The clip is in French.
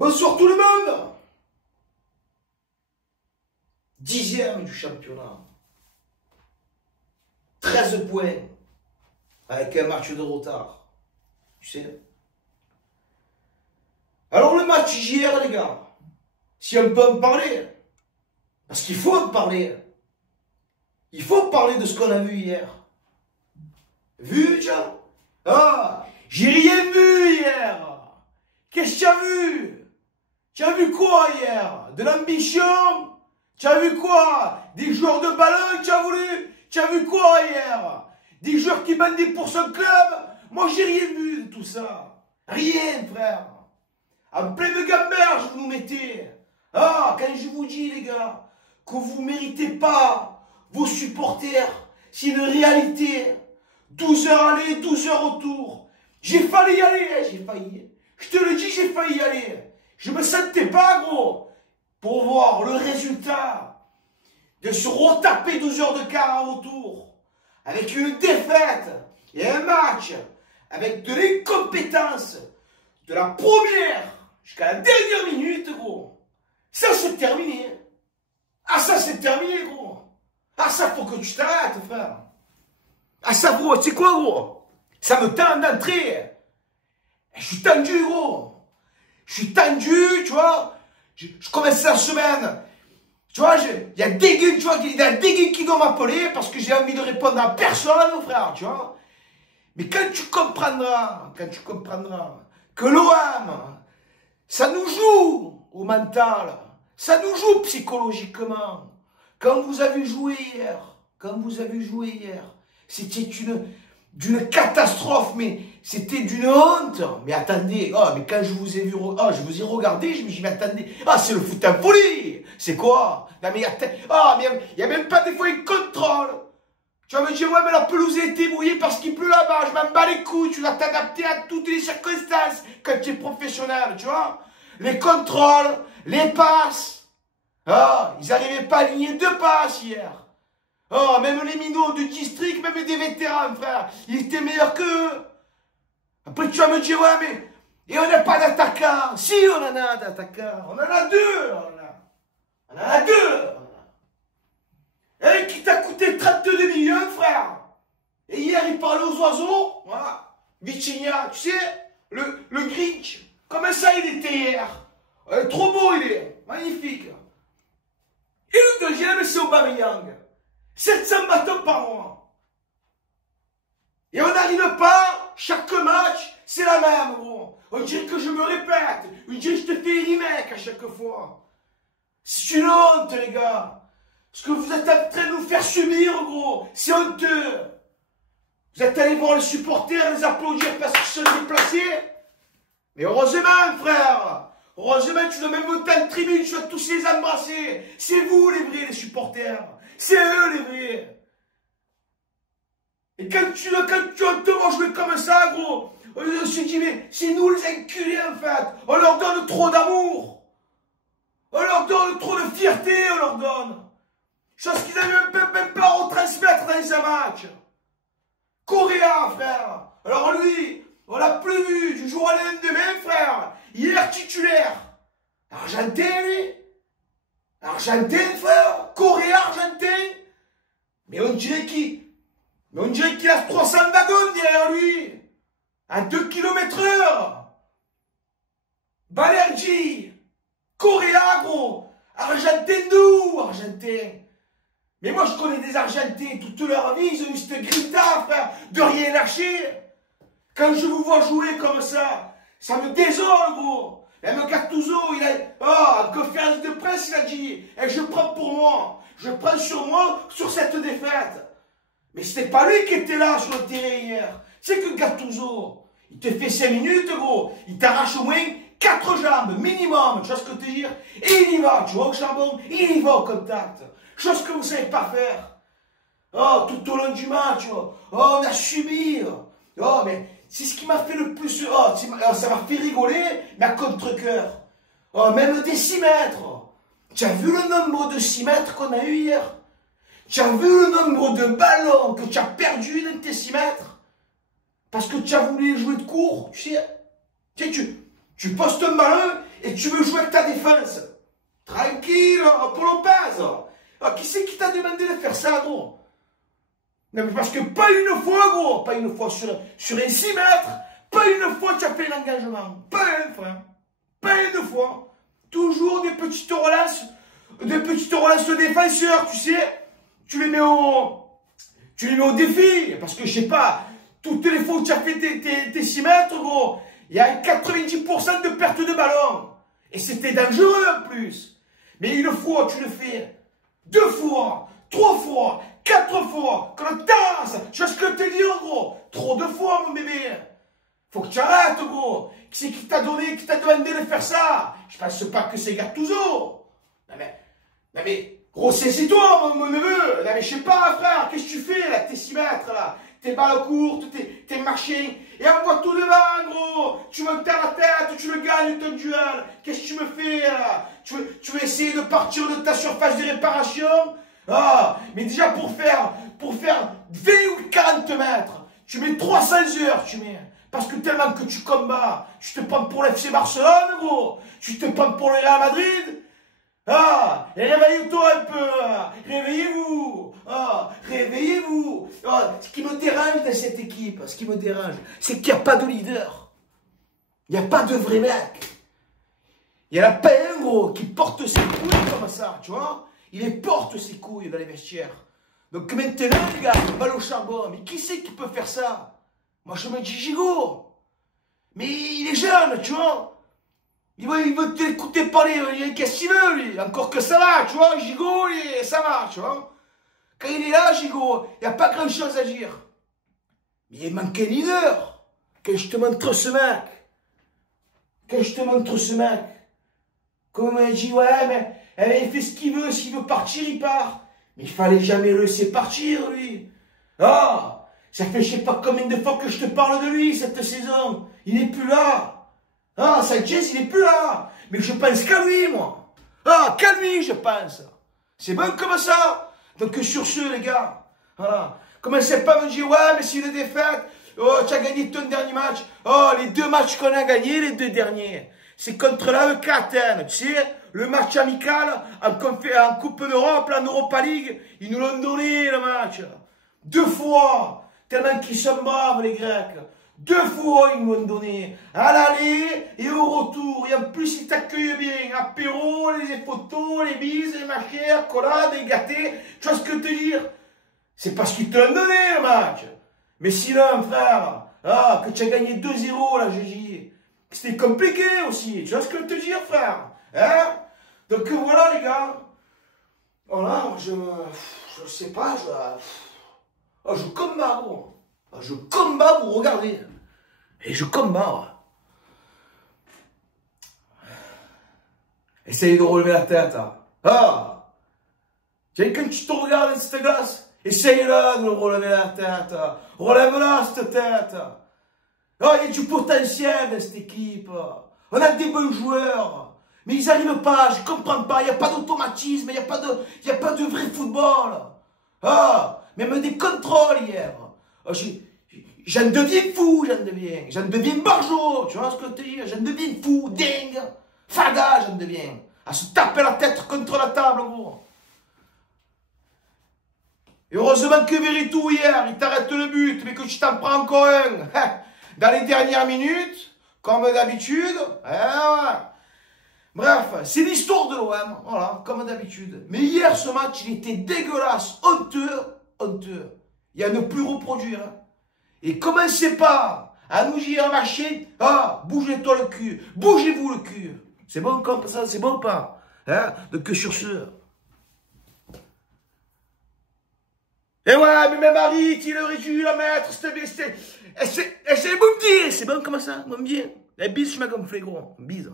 Bonsoir tout le monde. 10e du championnat. 13 points. Avec un match de retard. Tu sais. Alors le match hier, les gars. Si on peut en parler. Parce qu'il faut en parler. Il faut parler de ce qu'on a vu hier. Vu, tiens. Ah, j'ai rien vu hier. Qu'est-ce que tu as vu? Tu as vu quoi hier? De l'ambition? Tu as vu quoi? Des joueurs de ballon, tu as voulu? Tu as vu quoi hier? Des joueurs qui bandaient pour son club? Moi, j'ai rien vu de tout ça. Rien, frère. En pleine gamberge, vous nous mettez. Ah, quand je vous dis, les gars, que vous ne méritez pas vos supporters, c'est une réalité. 12 heures aller, 12 heures retour. J'ai failli y aller, hein, j'ai failli. Je te le dis, j'ai failli y aller. Je me sentais pas, gros, pour voir le résultat de se retaper 12 heures de quart en retour, avec une défaite et un match, avec de l'incompétence, de la première jusqu'à la dernière minute, gros. Ça, c'est terminé. Ah, ça, c'est terminé, gros. Ah, ça, faut que tu t'arrêtes, frère. Ah, ça, gros, tu sais quoi, gros? Ça me tend d'entrée. Je suis tendu, gros. Je suis tendu, tu vois. Je commence la semaine. Tu vois, il y a des gars, tu vois, il y a des gars qui doivent m'appeler parce que j'ai envie de répondre à personne, frère, tu vois. Mais quand tu comprendras que l'OM, ça nous joue au mental, ça nous joue psychologiquement. Quand vous avez joué hier, c'était d'une catastrophe, mais c'était d'une honte. Mais attendez, oh, mais quand je vous ai vu, oh, je vous ai regardé, je me dis, mais attendez, ah, c'est le foot en folie. C'est quoi? Non, mais il y a même pas des fois un contrôle. Tu vas me dire, ouais, mais la pelouse a été mouillée parce qu'il pleut là-bas, je m'en bats les couilles, tu dois t'adapter à toutes les circonstances quand tu es professionnel, tu vois. Les contrôles, les passes. Ah, ils n'arrivaient pas à aligner 2 passes hier. Oh, même les minots du district, même des vétérans, frère, ils étaient meilleurs qu'eux. Après, tu vas me dire, ouais, mais... Et on n'a pas d'attaquant. Si, on en a d'attaquants. On en a 2. On en a 2. Un qui t'a coûté 32 millions, frère. Et hier, il parlait aux oiseaux. Voilà. Vitinha, tu sais, le Grinch. Comment ça, il était hier? Trop beau, il est. Magnifique. Et le deuxième, c'est Aubameyang. 700 bâtons par mois. Et on n'arrive pas, chaque match, c'est la même, gros. On dirait que je me répète. On dirait que je te fais remake à chaque fois. C'est une honte, les gars. Ce que vous êtes en train de nous faire subir, gros, c'est honteux. Vous êtes allés voir les supporters, les applaudir parce qu'ils sont déplacés. Mais heureusement, frère. Heureusement, tu dois même monter en tribune, tu dois tous les embrasser. C'est vous, les vrais, les supporters. C'est eux, les vrais. Et quand tu te vois jouer comme ça, gros, on se dit, mais c'est nous les enculés, en fait. On leur donne trop d'amour. On leur donne trop de fierté, on leur donne. Chose qu'ils n'avaient même pas à retransmettre dans les matchs. Correa, frère. Alors lui, on l'a plus vu du jour au lendemain, frère. Hier, titulaire. Argentin, lui. Argentin, frère. Correa, argentin. Mais on dirait qu'il a 300 wagons derrière lui. À 2 km/h. Balerji. Correa, gros. Argentin d'où, Argentin? Mais moi, je connais des Argentins, toute leur vie, ils ont eu cette grinta, frère, de rien lâcher. Quand je vous vois jouer comme ça me désole, gros. Même Gattuso, il a... Oh, en conférence de presse, il a dit, et je prends pour moi. Je prends sur moi, sur cette défaite. Mais c'était pas lui qui était là sur le terrain hier. C'est que Gattuso, il te fait 5 minutes, gros. Il t'arrache au moins 4 jambes, minimum, tu vois ce que je veux te dire. Et il y va, tu vois, au charbon, il y va au contact. Chose que vous ne savez pas faire. Oh, tout au long du match, oh, on a subi. Oh, mais c'est ce qui m'a fait le plus... Oh, ça m'a fait rigoler, mais à contre-cœur. Oh, même des 6 mètres. Tu as vu le nombre de 6 mètres qu'on a eu hier? Tu as vu le nombre de ballons que tu as perdu dans tes 6 mètres? Parce que tu as voulu jouer de court, tu sais. Tu postes un ballon et et tu veux jouer avec ta défense. Tranquille, Paul Lopez. Ah, qui c'est qui t'a demandé de faire ça, gros? Non, mais parce que pas une fois, gros, pas une fois sur un 6 mètres, pas une fois tu as fait l'engagement. Pas une fois. Pas une fois. Toujours des petites relances de défenseurs, tu sais. Tu les mets au défi. Parce que, je sais pas, toutes les fois où tu as fait tes 6 mètres, gros, il y a 90% de perte de ballon. Et c'était dangereux en plus. Mais une fois, tu le fais. 2 fois, 3 fois, 4 fois, que le tasse, tu vois ce que je te dis, gros? Trop de fois, mon bébé. Faut que tu arrêtes, gros. Qui c'est qui t'a demandé de faire ça? Je pense pas que c'est Gattuso. Non mais, gros, c'est toi, mon neveu. Non mais, je sais pas, frère, qu'est-ce que tu fais, là, tes 6 mètres, là? Tes balles courtes, tes machins. Et envoie tout devant, gros. Tu me perds la tête, tu le gagnes, ton duel. Qu'est-ce que tu me fais, là? Tu veux essayer de partir de ta surface de réparation? Ah, mais déjà pour faire 20 ou 40 mètres, tu mets 300 heures, tu mets. Parce que tellement que tu combats, tu te prends pour l'FC Barcelone, gros. Tu te prends pour le Real Madrid. Ah, réveille-toi un peu. Réveillez-vous. Ah, réveillez-vous. Ah, ce qui me dérange dans cette équipe, c'est qu'il n'y a pas de leader. Il n'y a pas de vrai mec. Il n'y en a pas un, gros, qui porte ses couilles comme ça, tu vois. Il les porte ses couilles dans les vestiaires. Donc maintenant, les gars, on va au charbon. Mais qui c'est qui peut faire ça? Moi, je me dis Gigot. Mais il est jeune, tu vois. Il veut t'écouter parler. Qu'est-ce qu'il veut, lui? Encore que ça va, tu vois. Gigot, ça va, tu vois. Quand il est là, Gigot, il n'y a pas grand-chose à dire. Mais il manque un leader. Que je te montre ce mec. Comme on dit, ouais, mais il fait ce qu'il veut. S'il veut partir, il part. Mais il fallait jamais le laisser partir, lui. Ah! Ça fait je sais pas combien de fois que je te parle de lui cette saison. Il n'est plus là. Ah, Sanchez, il n'est plus là. Mais je pense qu'à lui, moi. Ah, qu'à lui, je pense. C'est bon comme ça. Donc sur ce, les gars, voilà. Commencez pas à me dire, ouais, mais c'est une défaite. Oh, tu as gagné ton dernier match. Oh, les 2 matchs qu'on a gagnés, les 2 derniers. C'est contre l'AEK Athènes, tu sais, le match amical en Coupe d'Europe, en Europa League. Ils nous l'ont donné, le match. 2 fois. Tellement qu'ils sont braves, les Grecs. 2 fois, ils m'ont donné. À l'aller et au retour. Et en plus, ils t'accueillent bien. Apéro, les photos, les bises, les machins, accolades, les gâtés. Tu vois ce que je veux te dire? C'est parce qu'ils te l'ont donné, le match. Mais sinon, frère, que tu as gagné 2-0, là, je dis. C'était compliqué aussi. Tu vois ce que je veux te dire, frère? Hein? Donc voilà, les gars. Voilà, je sais pas, je combats, gros. Je combats, vous regardez. Et je combats. Essaye de relever la tête. Ah! Tiens, quand tu te regardes dans cette glace, essaye-la de relever la tête. Relève-la, cette tête. Ah, il y a du potentiel dans cette équipe. On a des bons joueurs. Mais ils n'arrivent pas, je comprends pas. Il n'y a pas d'automatisme, il n'y a pas de vrai football. Ah! Même des contrôles hier. J'en deviens fou, j'en deviens barjot, tu vois ce que je te dis, j'en deviens fou, dingue, fada, j'en deviens, à se taper la tête contre la table, gros. Et heureusement que Veretout hier, il t'arrête le but, mais que tu t'en prends encore un, dans les dernières minutes, comme d'habitude, ouais. Bref, c'est l'histoire de l'OM, voilà, comme d'habitude. Mais hier, ce match, il était dégueulasse, honteux. Il y a à ne plus reproduire. Et commencez pas à nous dire, machin, bougez-toi le cul, bougez-vous le cul. C'est bon comme ça, c'est bon ou pas? Hein? Donc sur ce. Et ouais, mais même Marie, il aurait dû la mettre, c'est bon me dire, c'est bon comme ça, bon me dire. La bise, je m'ai gonflé, gros, bise.